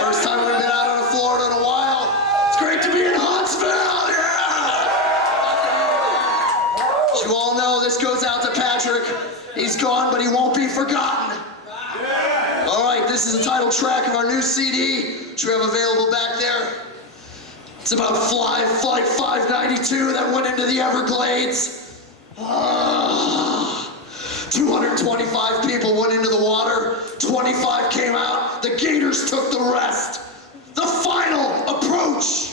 First time we've been out on Florida in a while. It's great to be in Huntsville, yeah! As you all know, this goes out to Patrick. He's gone, but he won't be forgotten. All right, this is the title track of our new CD, which we have available back there. It's about Flight 592 that went into the Everglades. 225 people went into the water, 25 came out, the Gators took the rest. The final approach.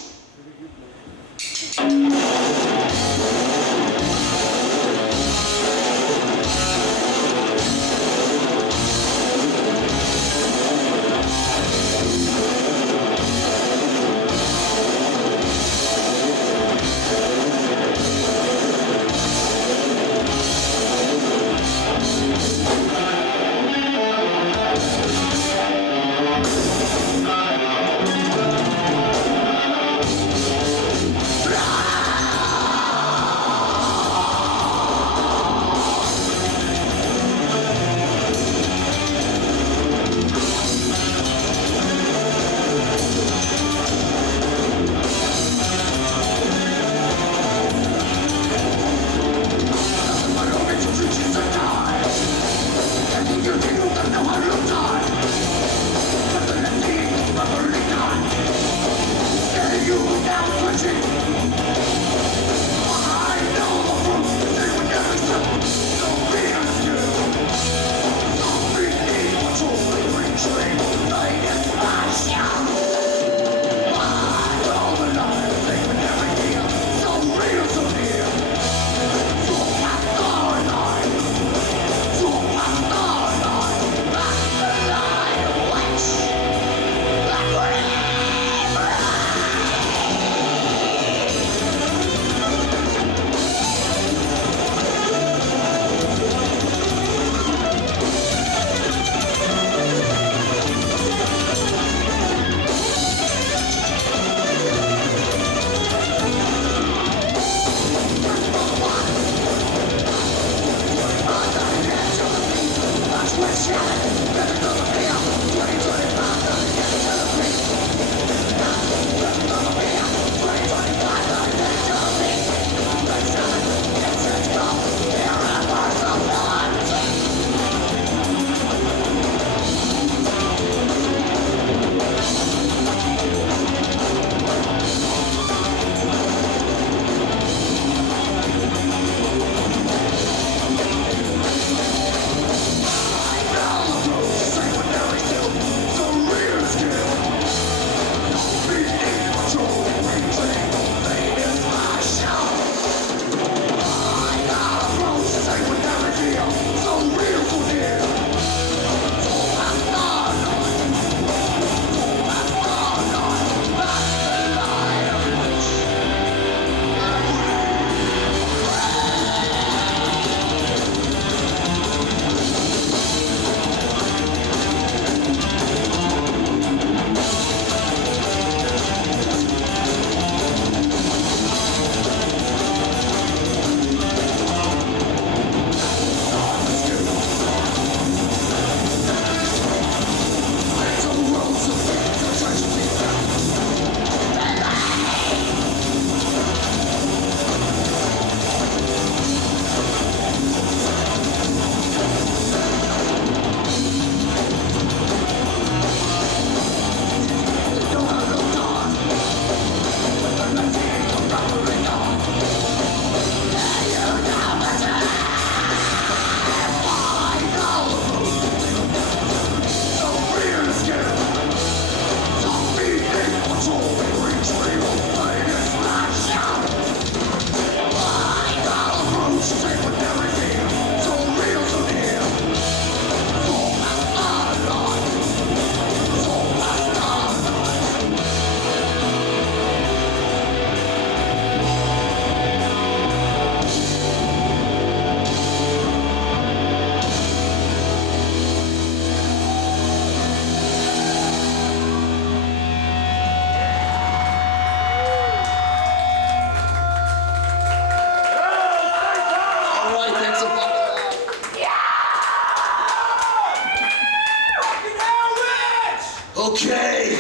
Okay.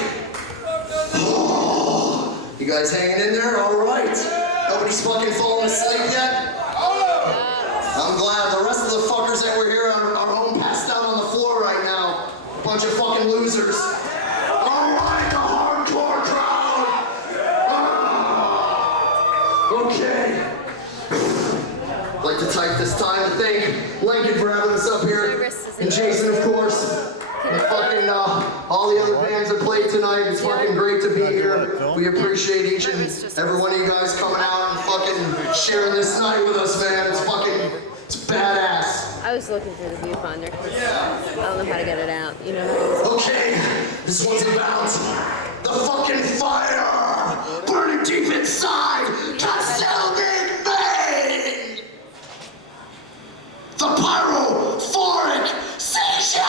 Oh, you guys hanging in there? All right. Nobody's fucking falling asleep yet? I'm glad. The rest of the fuckers that were here are home passed out on the floor right now. Bunch of fucking losers. All right, the hardcore crowd. Okay. I'd like to take this time to thank Lincoln for having us up here. And Jason, of course. And fucking all the other bands that played tonight. It's fucking great to be here. We appreciate each and every one of you guys coming out and fucking sharing this night with us, man. It's badass. I was looking through the viewfinder. I don't know how to get it out. You know? Okay, this one's about the fucking fire burning deep inside, consuming me. The pyrophoric seizure.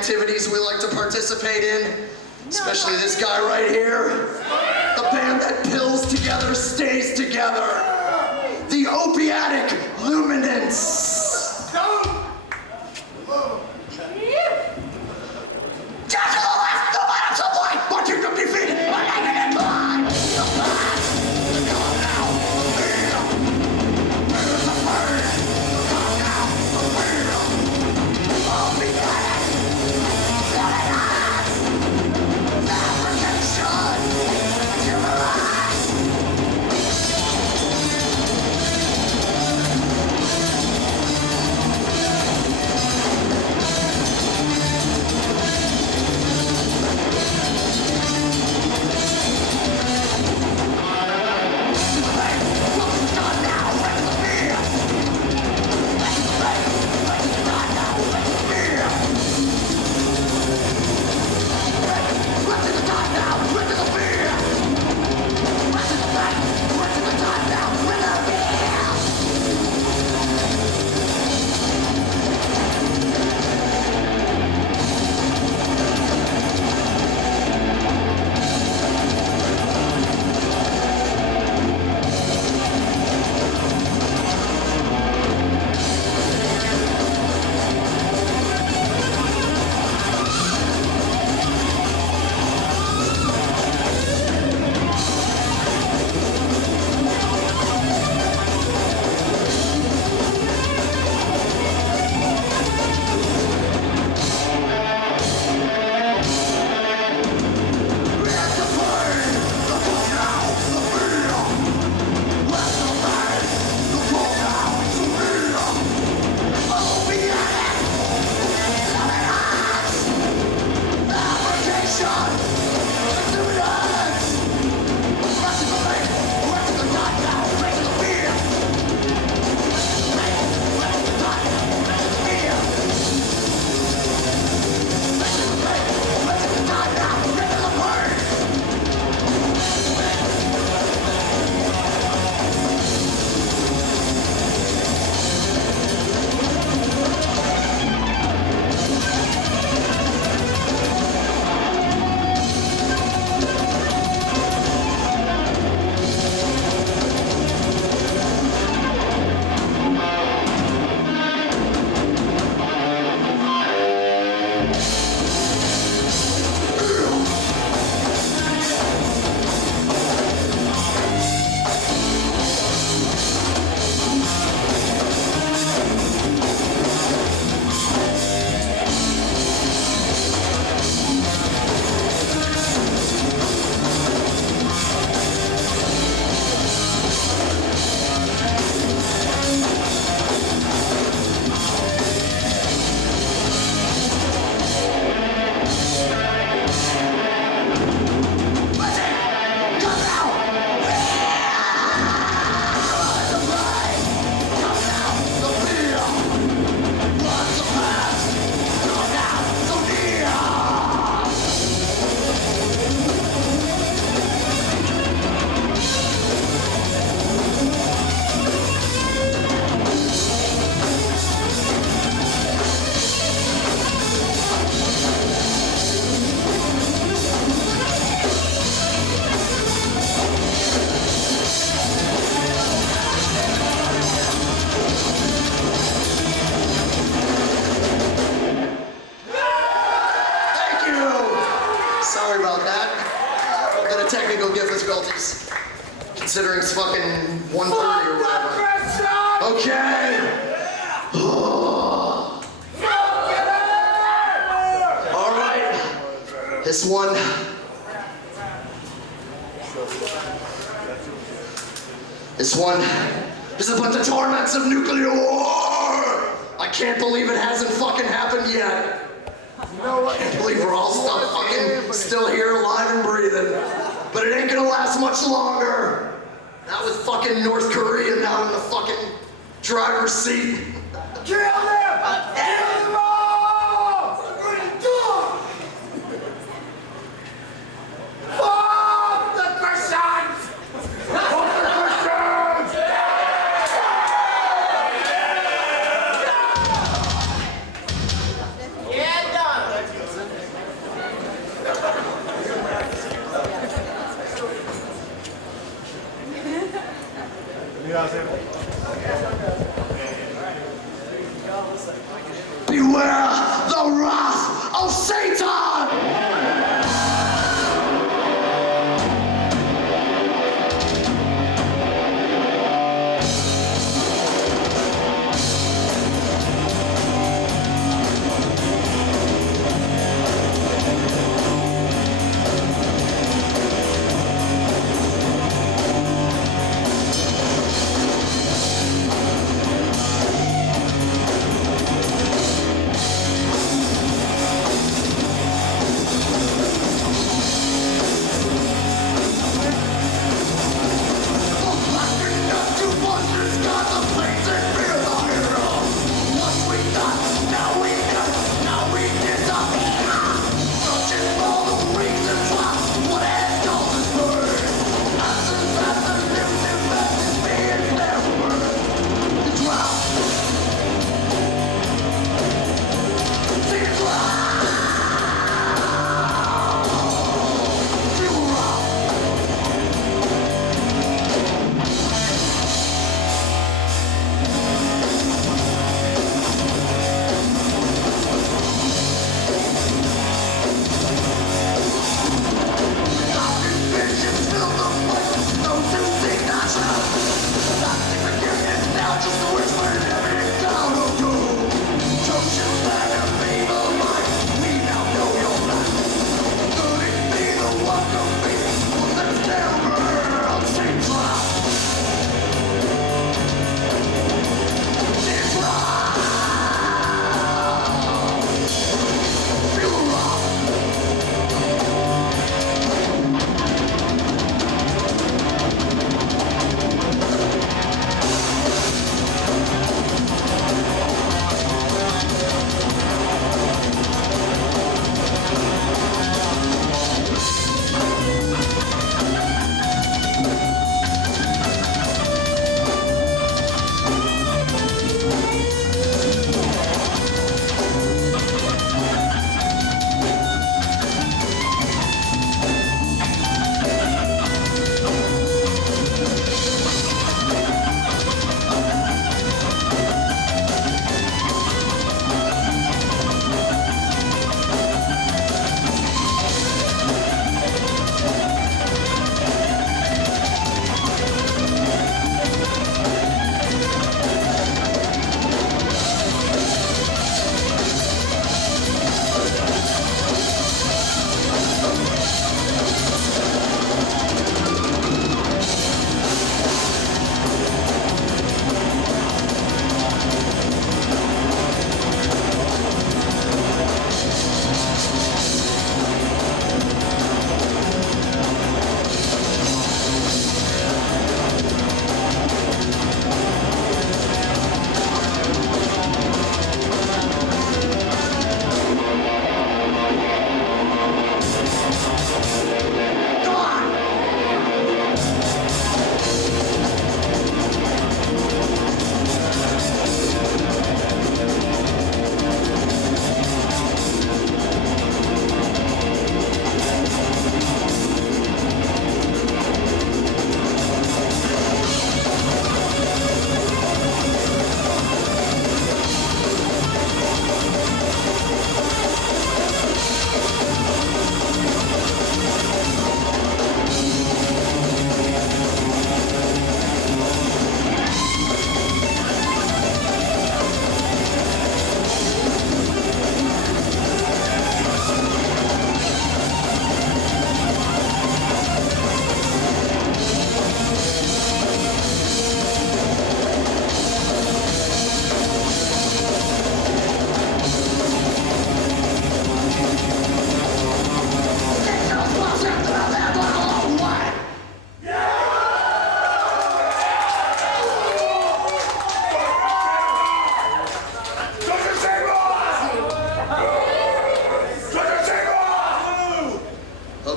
activities we like to participate in, especially this guy right here, the pills together stays together. The opiatic luminance. Down to the left, the bottom to the right. 1, 2, 50 feet. My name is blood. The past. Come now. There's a bird. Come now. The fear. Opiatic. Luminance. Fabrication. Humorous. Sorry about that. A bit of technical difficulties. Considering it's fucking 1:30 or whatever. Okay. All right. This one. This one is about the torments of nuclear war. I can't believe it hasn't fucking happened yet. I can't believe we're all still here, alive and breathing. But it ain't gonna last much longer. That was fucking North Korea now in the fucking driver's seat. Kill them! Kill them all! Fuck the croissants! Fuck the croissants! Yeah, done. Beware the wrath of Satan!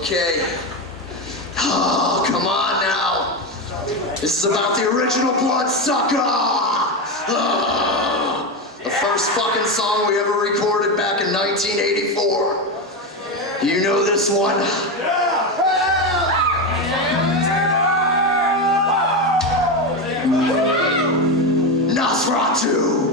Okay. Oh, come on now. This is about the original Bloodsucker. The first fucking song we ever recorded back in 1984. You know this one? Yeah. Nosferatu!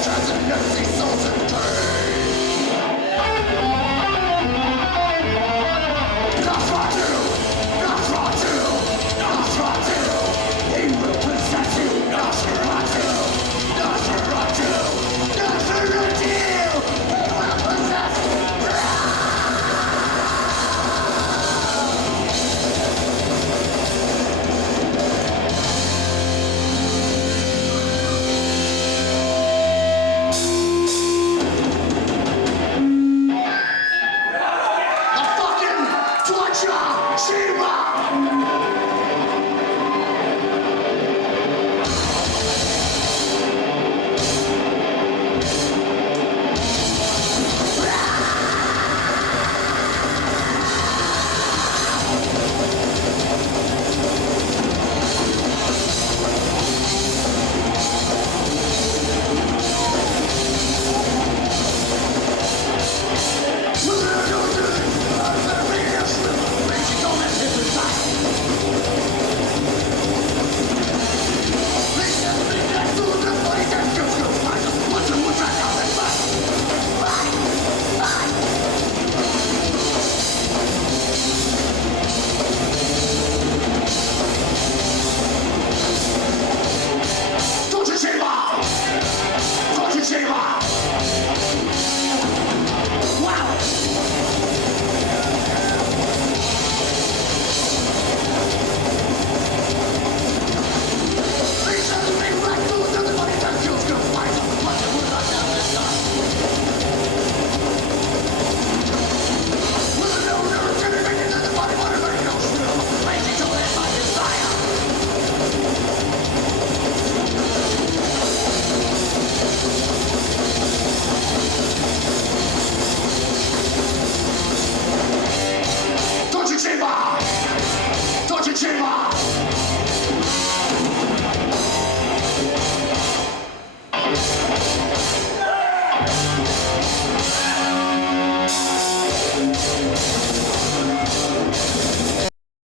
Transcendence, souls and pain. Bye.